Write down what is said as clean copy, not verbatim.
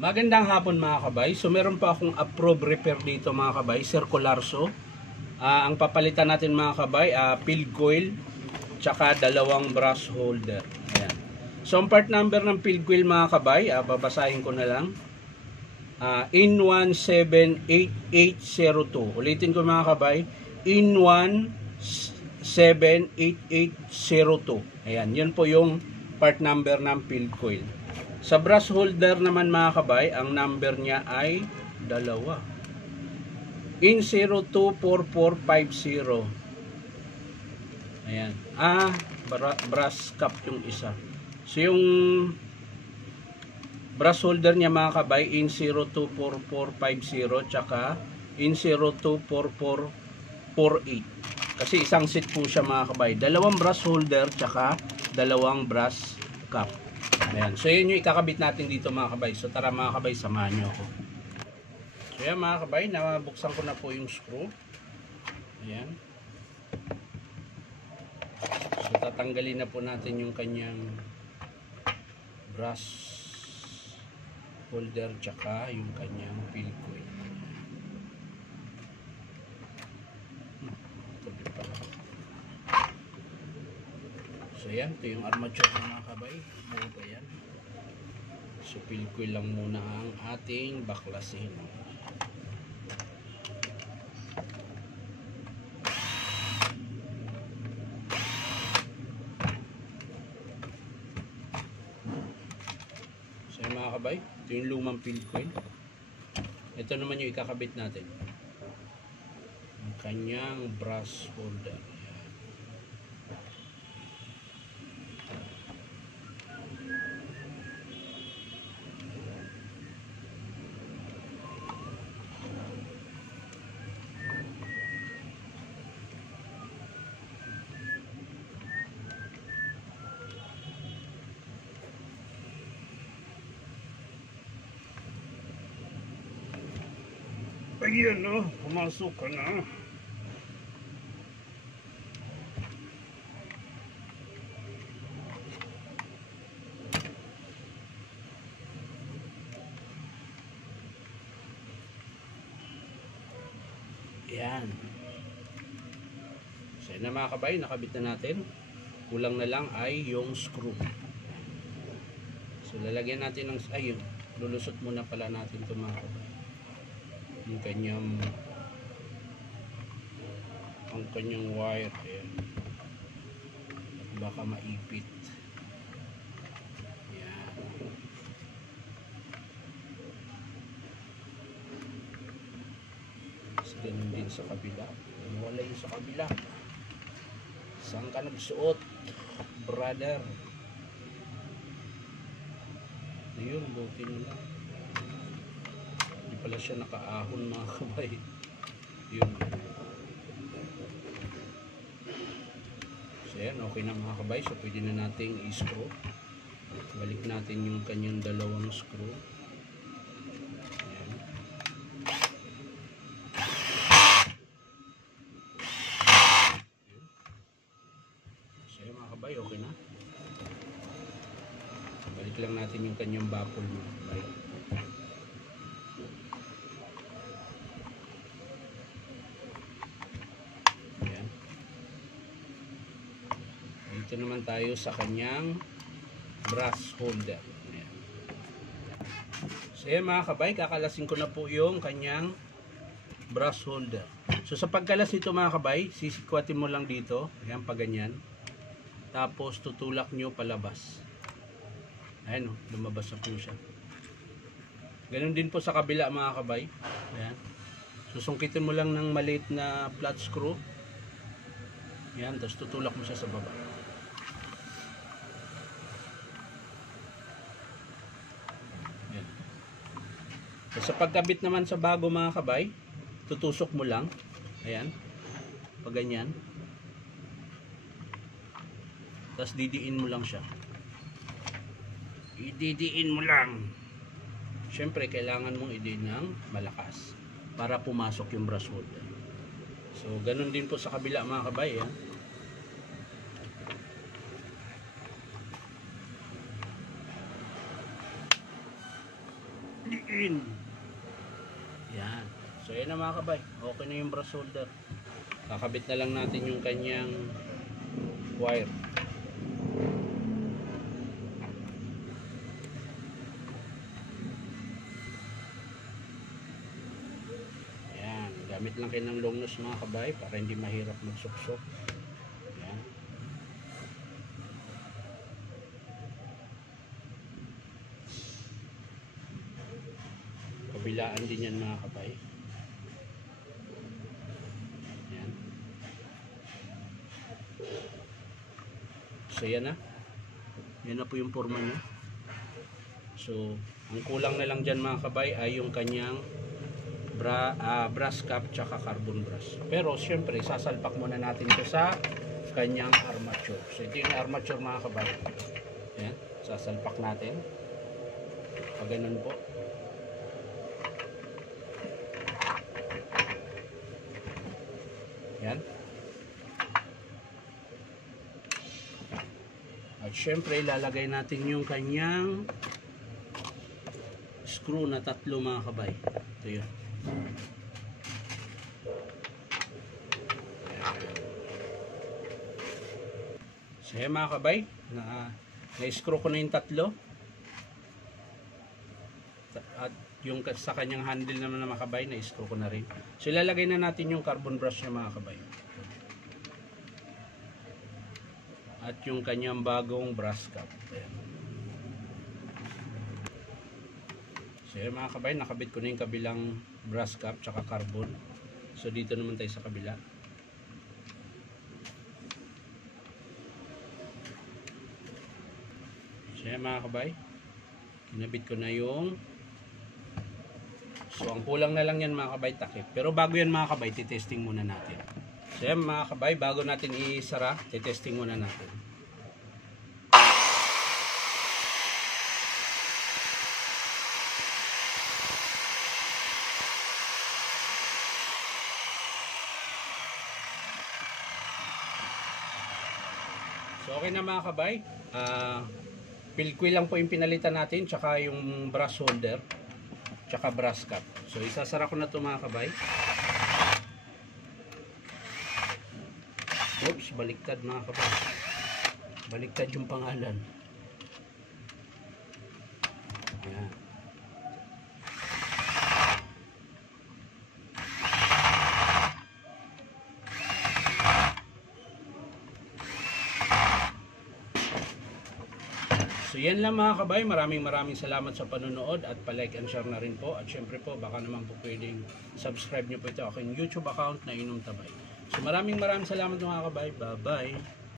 Magandang hapon mga kabay. So meron pa akong approved repair dito mga kabay, circular saw. Ang papalitan natin mga kabay, field coil tsaka dalawang brush holder. Ayan. So ang part number ng field coil mga kabay, babasahin ko na lang. In1-78802. Ulitin ko mga kabay, In1-78802. Ayan, yun po yung part number ng field coil. Sa brush holder naman mga kabay, ang number niya ay 2. In024450. Ayan. Brass cap yung isa. So yung brush holder niya mga kabay, In024450 tsaka In024448. Kasi isang set po siya mga kabay. Dalawang brush holder tsaka dalawang brass cap. Ayan. So yun yung ikakabit natin dito mga kabay. So tara mga kabay, samahan nyo ako. So yan mga kabay, nabuksan ko na po yung screw. Ayan. So tatanggalin na po natin yung kanyang brush holder tsaka yung kanyang field coil. So yan, ito yung armature ng mga kabay. Ano ba yan? So field coil lang muna ang ating baklasin. So yan mga kabay, ito yung lumang field coil. Ito naman yung ikakabit natin. Ang kanyang brush holder. Ayan o, pumasok ka na. Ayan. So yun na mga kabay, nakabit na natin. Kulang na lang ay yung screw. So lalagyan natin ng, ayun, lulusot muna pala natin ito mga kabay. Yung kanyang wire, ayan. Baka maipit. Ayan. So ganun din sa kabila. Wala yung sa kabila. Saan ka nagsuot, brother? Ayun, buti nila. Hindi pala siya nakaahon mga kabay. Yun. So yan, okay na mga kabay. So pwede na nating i-screw. Balik natin yung kanyang dalawang screw. Ayan. So yan mga kabay, okay na. Balik lang natin yung kanyang baffle mga kabay. Dito naman tayo sa kanyang brush holder. Ayan. So yan mga kabay, kakalasin ko na po yung kanyang brush holder. So sa pagkalas ito mga kabay, sisikwatin mo lang dito. Ayan, pag ganyan. Tapos tutulak nyo palabas. Ayan o, lumabas na po siya. Ganun din po sa kabila mga kabay. Ayan. Susungkitin mo lang ng maliit na flat screw. Ayan, tapos tutulak mo siya sa baba. Sa pagkabit naman sa bago mga kabay, tutusok mo lang. Ayan. Pag ganyan. Tapos didiin mo lang siya. Ididiin mo lang. Siyempre, kailangan mong idiin ng malakas para pumasok yung brush holder. So, ganun din po sa kabila mga kabay. Ayan. in. Yan. So yan na mga kabay. Okay na yung brass holder. Kakabit na lang natin yung kanyang wire. Yan. Gamit lang kayo ng long nose mga kabay para hindi mahirap magsuksok. Yan. Kabilaan din yan mga kabay. Yan. So yan na. Yan na po yung forma niya. So ang kulang na lang dyan mga kabay ay yung kanyang brass cap tsaka carbon brass. Pero syempre sasalpak muna natin ito sa kanyang armature. So ito yung armature mga kabay. Yan. Sasalpak natin. Pag ganun po. Yan. At syempre ilalagay natin yung kanyang screw na tatlo mga kabay. Ito yun. So yan mga kabay, na-screw ko na yung tatlo. At yung sa kanyang handle naman na mga kabay, na-screw ko na rin. So ilalagay na natin yung carbon brush niya mga kabay. At yung kanyang bagong brass cap. Ayan. So yan mga kabay, nakabit ko na yung kabilang brass cap tsaka carbon. So dito naman tayo sa kabila. So yan mga kabay, kinabit ko na yung, so ang kulang na lang yan mga kabay, takip. Pero bago yan mga kabay, titesting muna natin. So yan mga kabay, bago natin isara, titesting muna natin. So okay na mga kabay, pilquil lang po yung pinalitan natin, tsaka yung brass holder, tsaka brass cap. So isasara ko na ito mga kabay. Oops, baliktad mga kabay. Baliktad yung pangalan. Ayan. So yan lang mga kabay, maraming salamat sa panonood at pa-like and share na rin po. At syempre po, baka naman po pwedeng subscribe nyo po ito aking YouTube account na Inom Tabay. So maraming salamat mga kabay. Bye-bye!